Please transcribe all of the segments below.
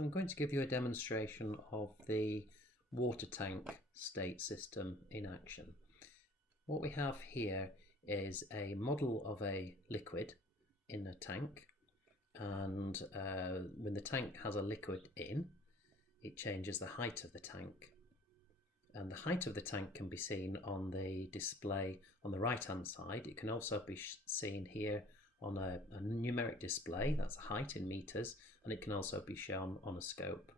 I'm going to give you a demonstration of the water tank state system in action. What we have here is a model of a liquid in a tank, and when the tank has a liquid in, it changes the height of the tank. And the height of the tank can be seen on the display on the right hand side. It can also be seen here on a numeric display, that's height in meters, and it can also be shown on a scope.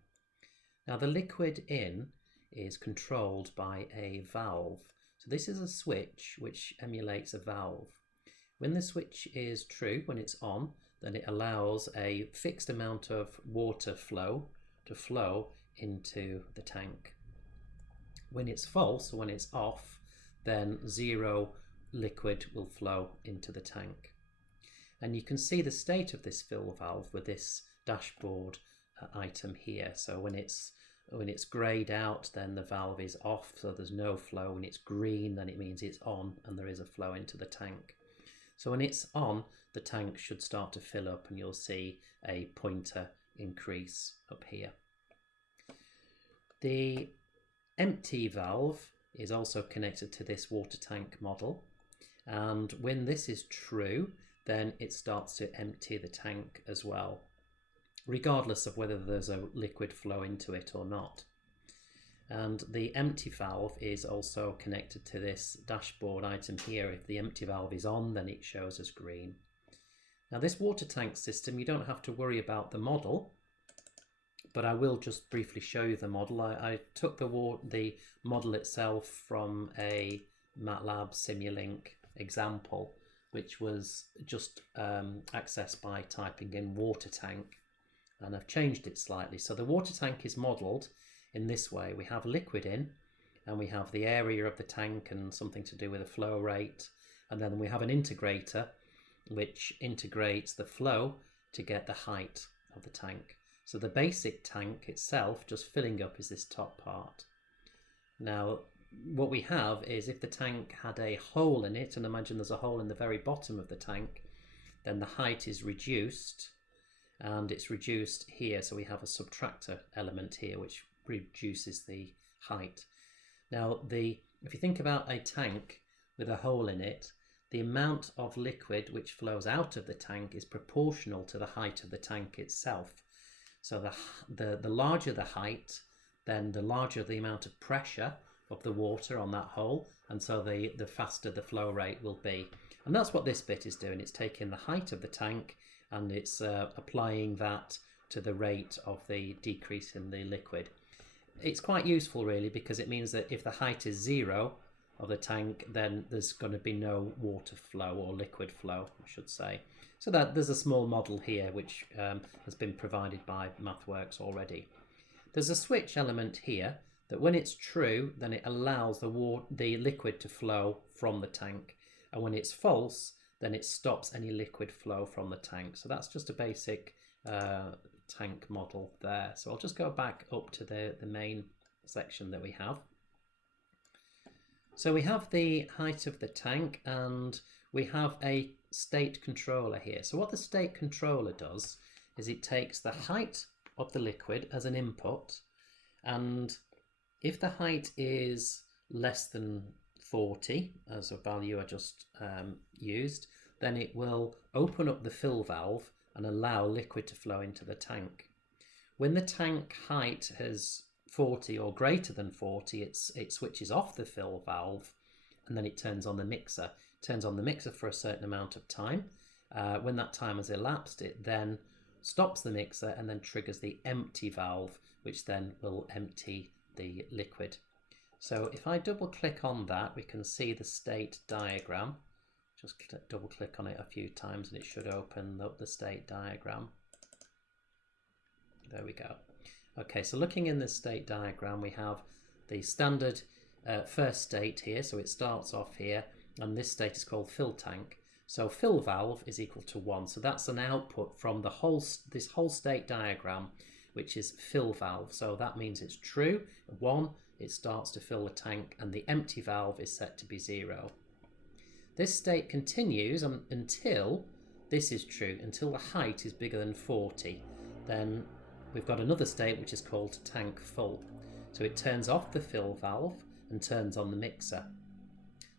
Now the liquid in is controlled by a valve. So this is a switch which emulates a valve. When the switch is true, when it's on, then it allows a fixed amount of water to flow into the tank. When it's false, or when it's off, then zero liquid will flow into the tank. And you can see the state of this fill valve with this dashboard item here. So when it's greyed out, then the valve is off, so there's no flow. When it's green, then it means it's on and there is a flow into the tank. So when it's on, the tank should start to fill up and you'll see a pointer increase up here. The empty valve is also connected to this water tank model, and when this is true, then it starts to empty the tank as well, regardless of whether there's a liquid flow into it or not. And the empty valve is also connected to this dashboard item here. If the empty valve is on, then it shows as green. Now this water tank system, you don't have to worry about the model, but I will just briefly show you the model. I took the model itself from a MATLAB Simulink example, which was just accessed by typing in water tank, and I've changed it slightly. So the water tank is modelled in this way. We have liquid in, and we have the area of the tank and something to do with the flow rate, and then we have an integrator which integrates the flow to get the height of the tank. So the basic tank itself, just filling up, is this top part. Now what we have is, if the tank had a hole in it, and imagine there's a hole in the very bottom of the tank, then the height is reduced, and it's reduced here. So we have a subtractor element here which reduces the height. Now if you think about a tank with a hole in it, the amount of liquid which flows out of the tank is proportional to the height of the tank itself. So the larger the height, then the larger the amount of pressure of the water on that hole, and so the faster the flow rate will be. And that's what this bit is doing. It's taking the height of the tank and it's applying that to the rate of the decrease in the liquid. It's quite useful really, because it means that if the height is 0 of the tank, then there's going to be no water flow, or liquid flow I should say. So that there's a small model here which has been provided by MathWorks already. There's a switch element here that when it's true, then it allows the liquid to flow from the tank, and when it's false, then it stops any liquid flow from the tank. So that's just a basic tank model there. So I'll just go back up to the main section that we have. So we have the height of the tank, and we have a state controller here. So what the state controller does is it takes the height of the liquid as an input, and if the height is less than 40 as a value I just used, then it will open up the fill valve and allow liquid to flow into the tank. When the tank height has 40 or greater than 40, it switches off the fill valve, and then it turns on the mixer. It turns on the mixer for a certain amount of time. When that time has elapsed, it then stops the mixer and then triggers the empty valve, which then will empty the liquid. So if I double click on that, we can see the state diagram. Just double click on it a few times and it should open up the state diagram. There we go. Okay, so looking in the state diagram, we have the standard first state here. So it starts off here, and this state is called fill tank. So fill valve is equal to 1. So that's an output from this whole state diagram, which is fill valve. So that means it's true, 1, it starts to fill the tank, and the empty valve is set to be 0. This state continues until this is true, until the height is bigger than 40. Then we've got another state which is called tank full. So it turns off the fill valve and turns on the mixer.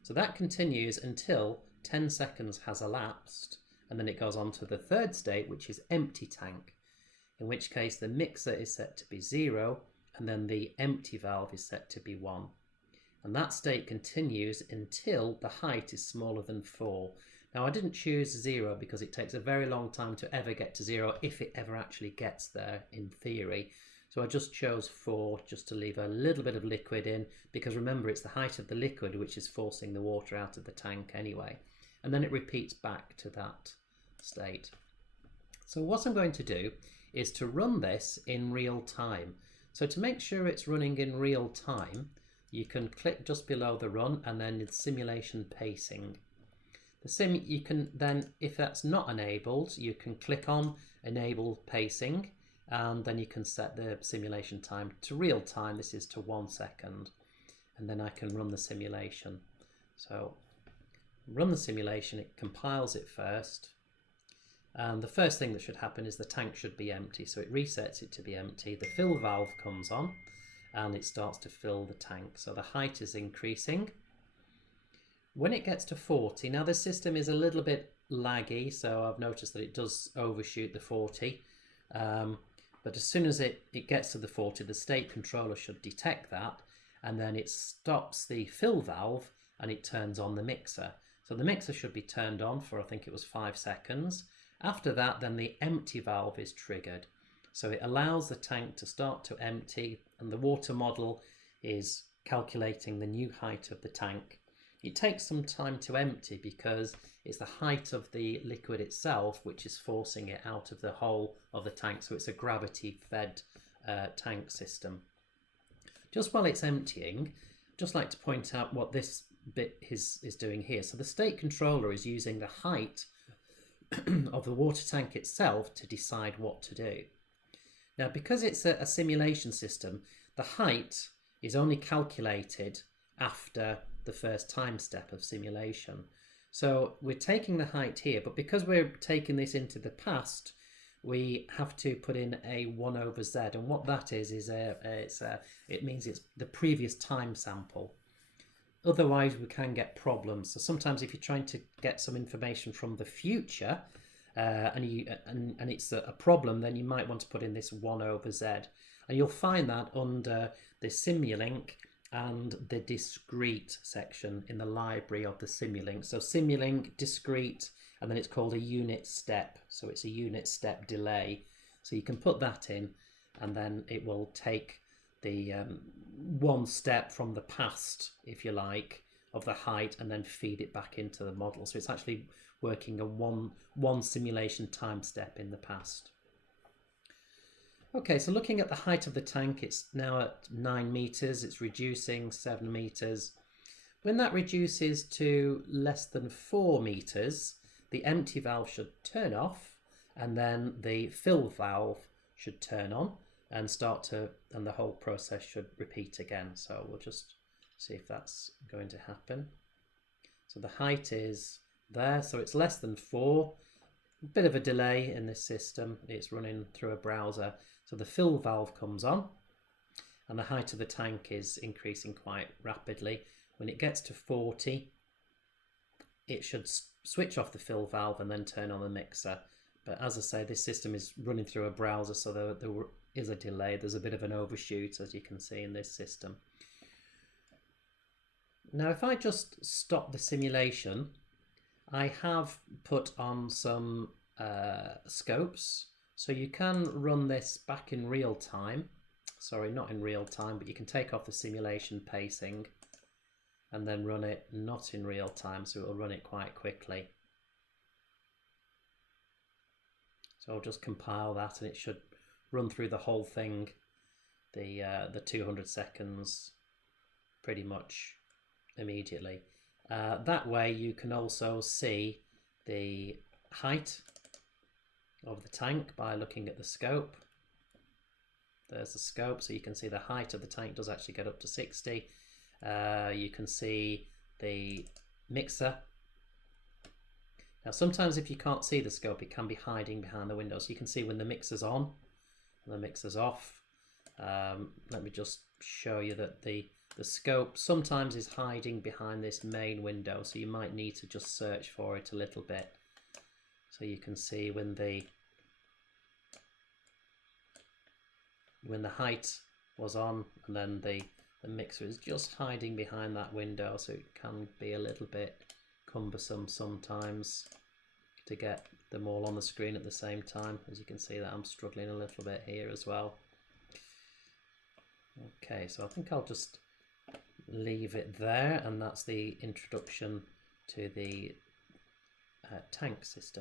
So that continues until 10 seconds has elapsed, and then it goes on to the third state, which is empty tank, in which case the mixer is set to be 0 and then the empty valve is set to be 1. And that state continues until the height is smaller than 4. Now I didn't choose 0 because it takes a very long time to ever get to 0, if it ever actually gets there in theory. So I just chose 4 just to leave a little bit of liquid in, because remember, it's the height of the liquid which is forcing the water out of the tank anyway. And then it repeats back to that state. So what I'm going to do is to run this in real time. So to make sure it's running in real time, you can click just below the run and then it's simulation pacing. You can then, if that's not enabled, you can click on enable pacing, and then you can set the simulation time to real time. This is to 1 second, and then I can run the simulation. So run the simulation, it compiles it first, and the first thing that should happen is the tank should be empty. So it resets it to be empty, the fill valve comes on and it starts to fill the tank. So the height is increasing. When it gets to 40, now the system is a little bit laggy, so I've noticed that it does overshoot the 40, but as soon as it gets to the 40, the state controller should detect that, and then it stops the fill valve and it turns on the mixer. So the mixer should be turned on for, I think it was 5 seconds. After that, then the empty valve is triggered. So it allows the tank to start to empty, and the water model is calculating the new height of the tank. It takes some time to empty because it's the height of the liquid itself which is forcing it out of the hole of the tank. So it's a gravity-fed tank system. Just while it's emptying, I'd just like to point out what this bit is doing here. So the state controller is using the height of the water tank itself to decide what to do. Now, because it's a simulation system, the height is only calculated after the first time step of simulation. So we're taking the height here, but because we're taking this into the past, we have to put in a 1 over z, and what that is it means it's the previous time sample. Otherwise we can get problems. So sometimes if you're trying to get some information from the future and it's a problem, then you might want to put in this 1 over z, and you'll find that under the Simulink and the discrete section in the library of the Simulink. So Simulink, discrete, and then it's called a unit step. So it's a unit step delay. So you can put that in, and then it will take the one step from the past, if you like, of the height, and then feed it back into the model. So it's actually working a one simulation time step in the past. Okay, so looking at the height of the tank, it's now at 9 meters, it's reducing 7 meters. When that reduces to less than 4 meters, the empty valve should turn off, and then the fill valve should turn on and and the whole process should repeat again. So we'll just see if that's going to happen. So the height is there, so it's less than 4. A bit of a delay in this system, it's running through a browser. So the fill valve comes on and the height of the tank is increasing quite rapidly. When it gets to 40, it should switch off the fill valve and then turn on the mixer. But as I say, this system is running through a browser, so there is a delay. There's a bit of an overshoot, as you can see in this system. Now, if I just stop the simulation, I have put on some scopes. So you can run this back in real time. Sorry, not in real time, but you can take off the simulation pacing and then run it not in real time, so it will run it quite quickly. So I'll just compile that and it should run through the whole thing, the 200 seconds pretty much immediately. That way you can also see the height of the tank by looking at the scope. There's the scope, so you can see the height of the tank does actually get up to 60. You can see the mixer. Now sometimes if you can't see the scope, it can be hiding behind the window. So you can see when the mixer's on and the mixer's off. Let me just show you that the scope sometimes is hiding behind this main window, so you might need to just search for it a little bit. So you can see when the height was on, and then the mixer is just hiding behind that window, so it can be a little bit cumbersome sometimes to get them all on the screen at the same time. As you can see that I'm struggling a little bit here as well. Okay, so I think I'll just leave it there, and that's the introduction to the tank system.